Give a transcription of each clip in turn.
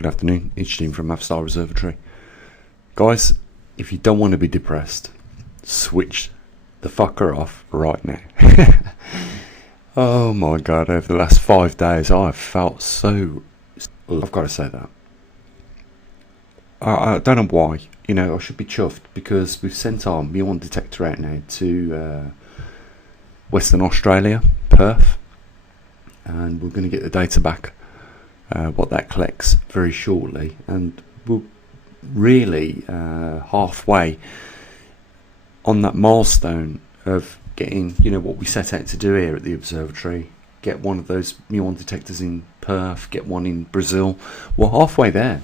Good afternoon, it's Jim from Star Observatory. Guys, if you don't want to be depressed, switch the fucker off right now. Oh my god, over the last 5 days I have felt so... I've got to say that. I don't know why. I should be chuffed because we've sent our muon detector out now to Western Australia, Perth, and we're going to get the data back, what that collects, very shortly, and we're really halfway on that milestone of getting what we set out to do here at the observatory. Get one of those muon detectors in Perth, get one in Brazil. We're halfway there,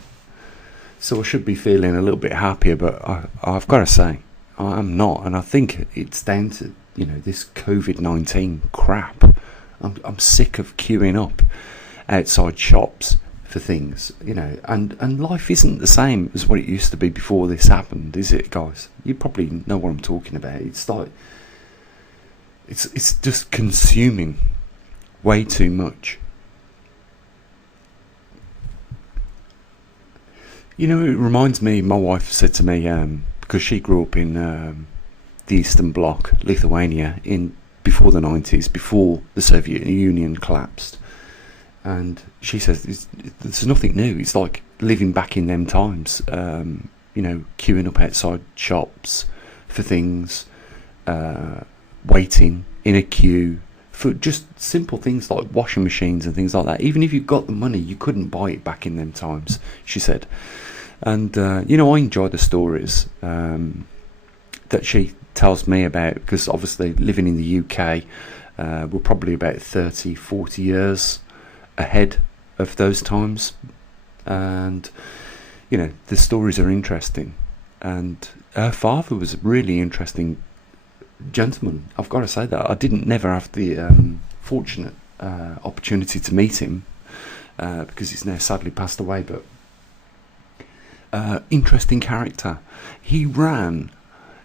so I should be feeling a little bit happier, but I've got to say I'm not, and I think it's down to this COVID-19 crap. I'm sick of queuing up outside shops for things, and life isn't the same as what it used to be before this happened, is it, guys? You probably know what I'm talking about. It's like it's just consuming way too much. It reminds me, my wife said to me, because she grew up in the Eastern Bloc, Lithuania, before the 90s, before the Soviet Union collapsed. And she says, there's nothing new. It's like living back in them times, queuing up outside shops for things, waiting in a queue for just simple things like washing machines and things like that. Even if you got the money, you couldn't buy it back in them times, she said. And, I enjoy the stories that she tells me about, because obviously living in the UK, we're probably about 30-40 years ahead of those times, and the stories are interesting. And her father was a really interesting gentleman, I've got to say that. I never have the fortunate opportunity to meet him, because he's now sadly passed away, but interesting character. He ran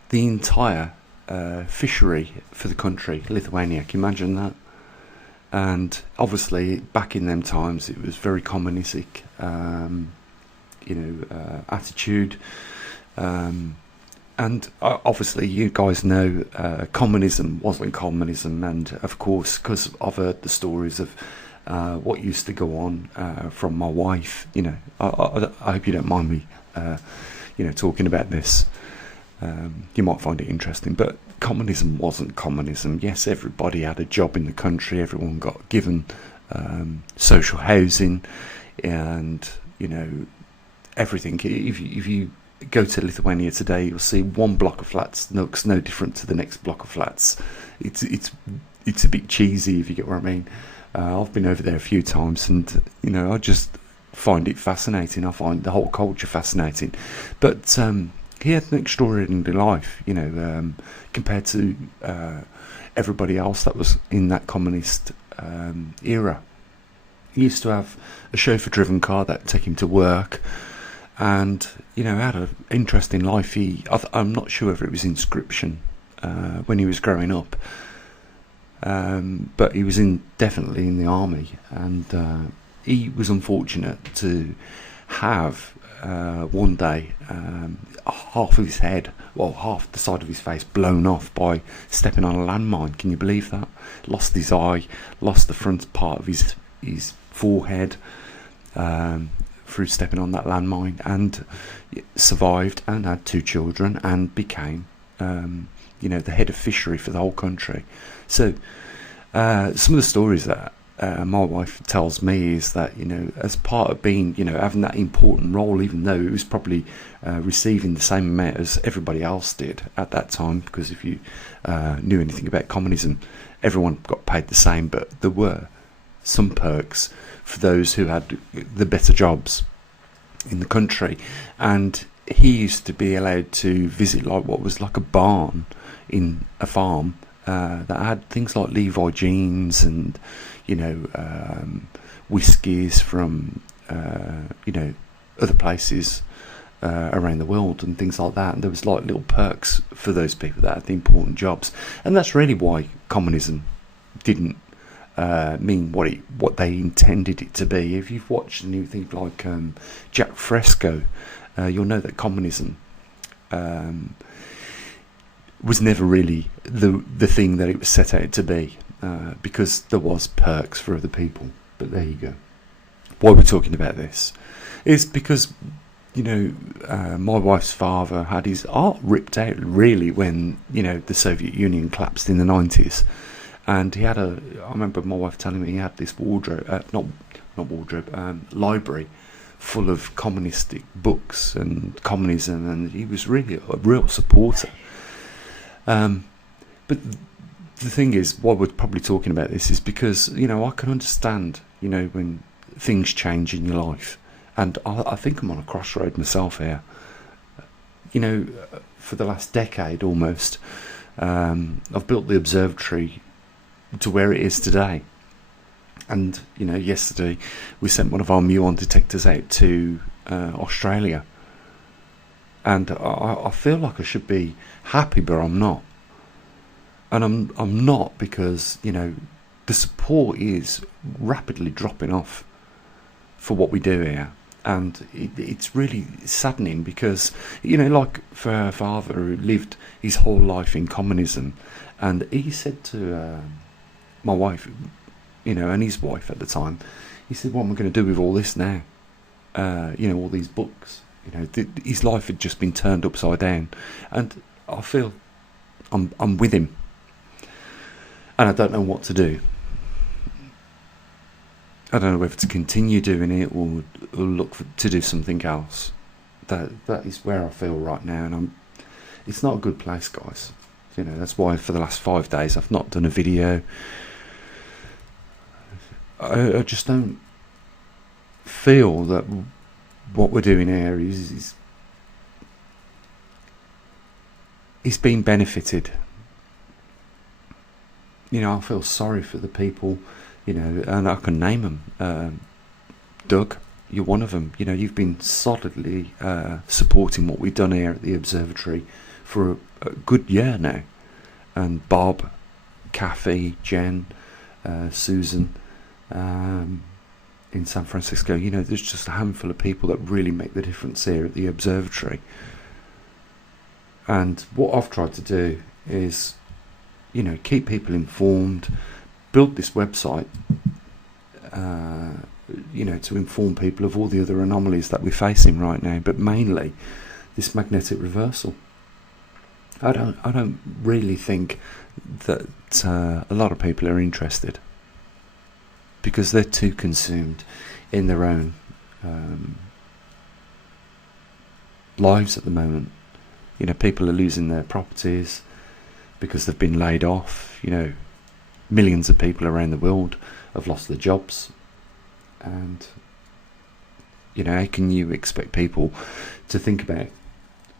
the entire fishery for the country, Lithuania. Can you imagine that? And obviously back in them times it was very communistic attitude, and obviously you guys know communism wasn't communism. And of course, because I've heard the stories of what used to go on from my wife, I hope you don't mind me talking about this. You might find it interesting, but communism wasn't communism. Yes, everybody had a job in the country, everyone got given social housing, and everything. If you go to Lithuania today, you'll see one block of flats looks no different to the next block of flats. It's a bit cheesy, if you get what I mean. I've been over there a few times, and I just find it fascinating. I find the whole culture fascinating, but he had an extraordinary life, compared to everybody else that was in that communist era. He used to have a chauffeur-driven car that would take him to work, and had an interesting life. I'm not sure if it was inscription when he was growing up, but he was definitely in the army, and he was unfortunate to have one day half of his head, half the side of his face blown off by stepping on a landmine. Can you believe that? Lost his eye, lost the front part of his forehead through stepping on that landmine, and survived and had 2 children and became the head of fishery for the whole country. So some of the stories that my wife tells me is that as part of being having that important role, even though it was probably receiving the same amount as everybody else did at that time, because if you knew anything about communism, everyone got paid the same, but there were some perks for those who had the better jobs in the country. And he used to be allowed to visit what was like a barn in a farm that had things like Levi jeans and whiskies from other places around the world and things like that. And there was like little perks for those people that had the important jobs, and that's really why communism didn't mean what they intended it to be. If you've watched anything like Jack Fresco, you'll know that communism was never really the thing that it was set out to be, because there was perks for other people. But there you go. Why we're talking about this is because, my wife's father had his art ripped out really when, the Soviet Union collapsed in the 90s. And he had I remember my wife telling me he had this library full of communistic books and communism, and he was really a real supporter. But the thing is, why we're probably talking about this is because, I can understand, when things change in your life. And I think I'm on a crossroad myself here. For the last decade almost, I've built the observatory to where it is today. And, yesterday we sent one of our muon detectors out to Australia. And I feel like I should be happy, but I'm not. And I'm not because, the support is rapidly dropping off for what we do here. And it's really saddening because, like for our father who lived his whole life in communism, and he said to my wife, and his wife at the time, he said, what am I going to do with all this now? All these books. His life had just been turned upside down. And I feel I'm with him. And I don't know what to do. I don't know whether to continue doing it or look to do something else. That is where I feel right now, and it's not a good place, guys. That's why for the last 5 days I've not done a video. I just don't feel that what we're doing here is being benefited. I feel sorry for the people. And I can name them. Doug, you're one of them. You've been solidly supporting what we've done here at the observatory for a good year now. And Bob, Kathy, Jen, Susan, in San Francisco, there's just a handful of people that really make the difference here at the observatory. And what I've tried to do is, keep people informed, build this website, to inform people of all the other anomalies that we're facing right now, but mainly this magnetic reversal. I don't really think that a lot of people are interested because they're too consumed in their own lives at the moment. People are losing their properties because they've been laid off. Millions of people around the world have lost their jobs, and how can you expect people to think about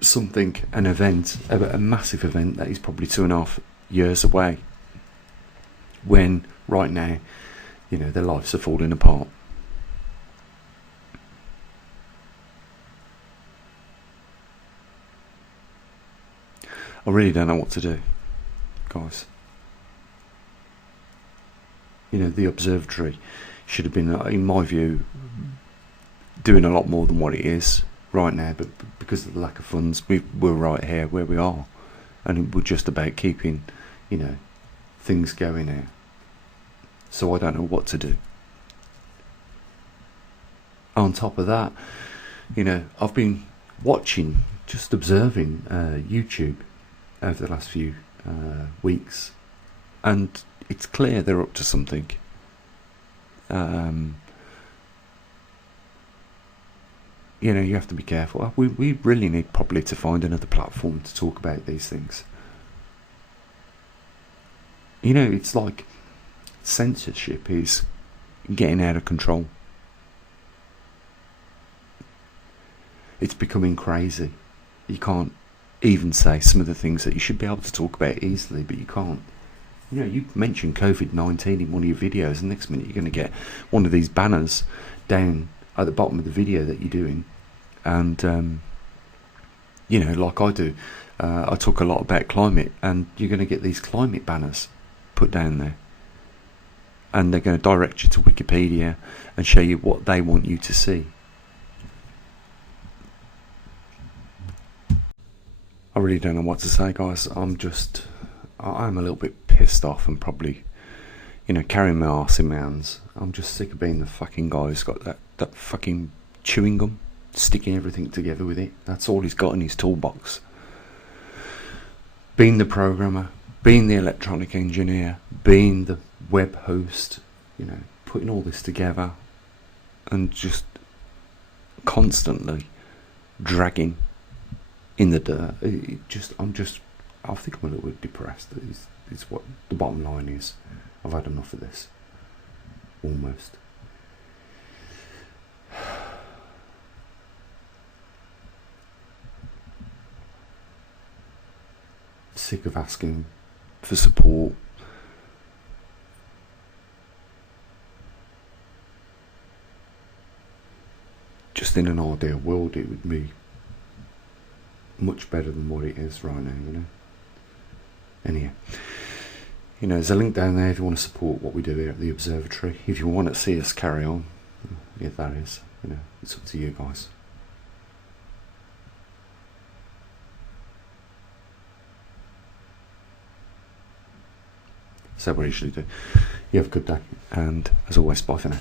something, an event, a massive event that is probably 2.5 years away, when right now, their lives are falling apart. I really don't know what to do, guys. The observatory should have been, in my view, doing a lot more than what it is right now, but because of the lack of funds, we're right here where we are, and we're just about keeping, things going here. So I don't know what to do. On top of that, I've been watching, just observing YouTube over the last few weeks, and it's clear they're up to something. You have to be careful. We really need probably to find another platform to talk about these things. It's like censorship is getting out of control. It's becoming crazy. You can't even say some of the things that you should be able to talk about easily, but you can't. You mentioned COVID-19 in one of your videos, and next minute you're going to get one of these banners down at the bottom of the video that you're doing. And, like I do, I talk a lot about climate, and you're going to get these climate banners put down there. and they're going to direct you to Wikipedia and show you what they want you to see. I really don't know what to say, guys. I'm a little bit pissed off and probably, carrying my arse in my hands. I'm just sick of being the fucking guy who's got that fucking chewing gum, sticking everything together with it. That's all he's got in his toolbox. Being the programmer, being the electronic engineer, being the web host, putting all this together and just constantly dragging in the dirt. I think I'm a little bit depressed. It's what the bottom line is. I've had enough of this. Almost. Sick of asking for support. Just in an ideal world, it would be much better than what it is right now, Anyhow, there's a link down there if you want to support what we do here at the observatory. If you want to see us carry on, that is, it's up to you guys. So what I usually do. You have a good day, and as always, bye for now.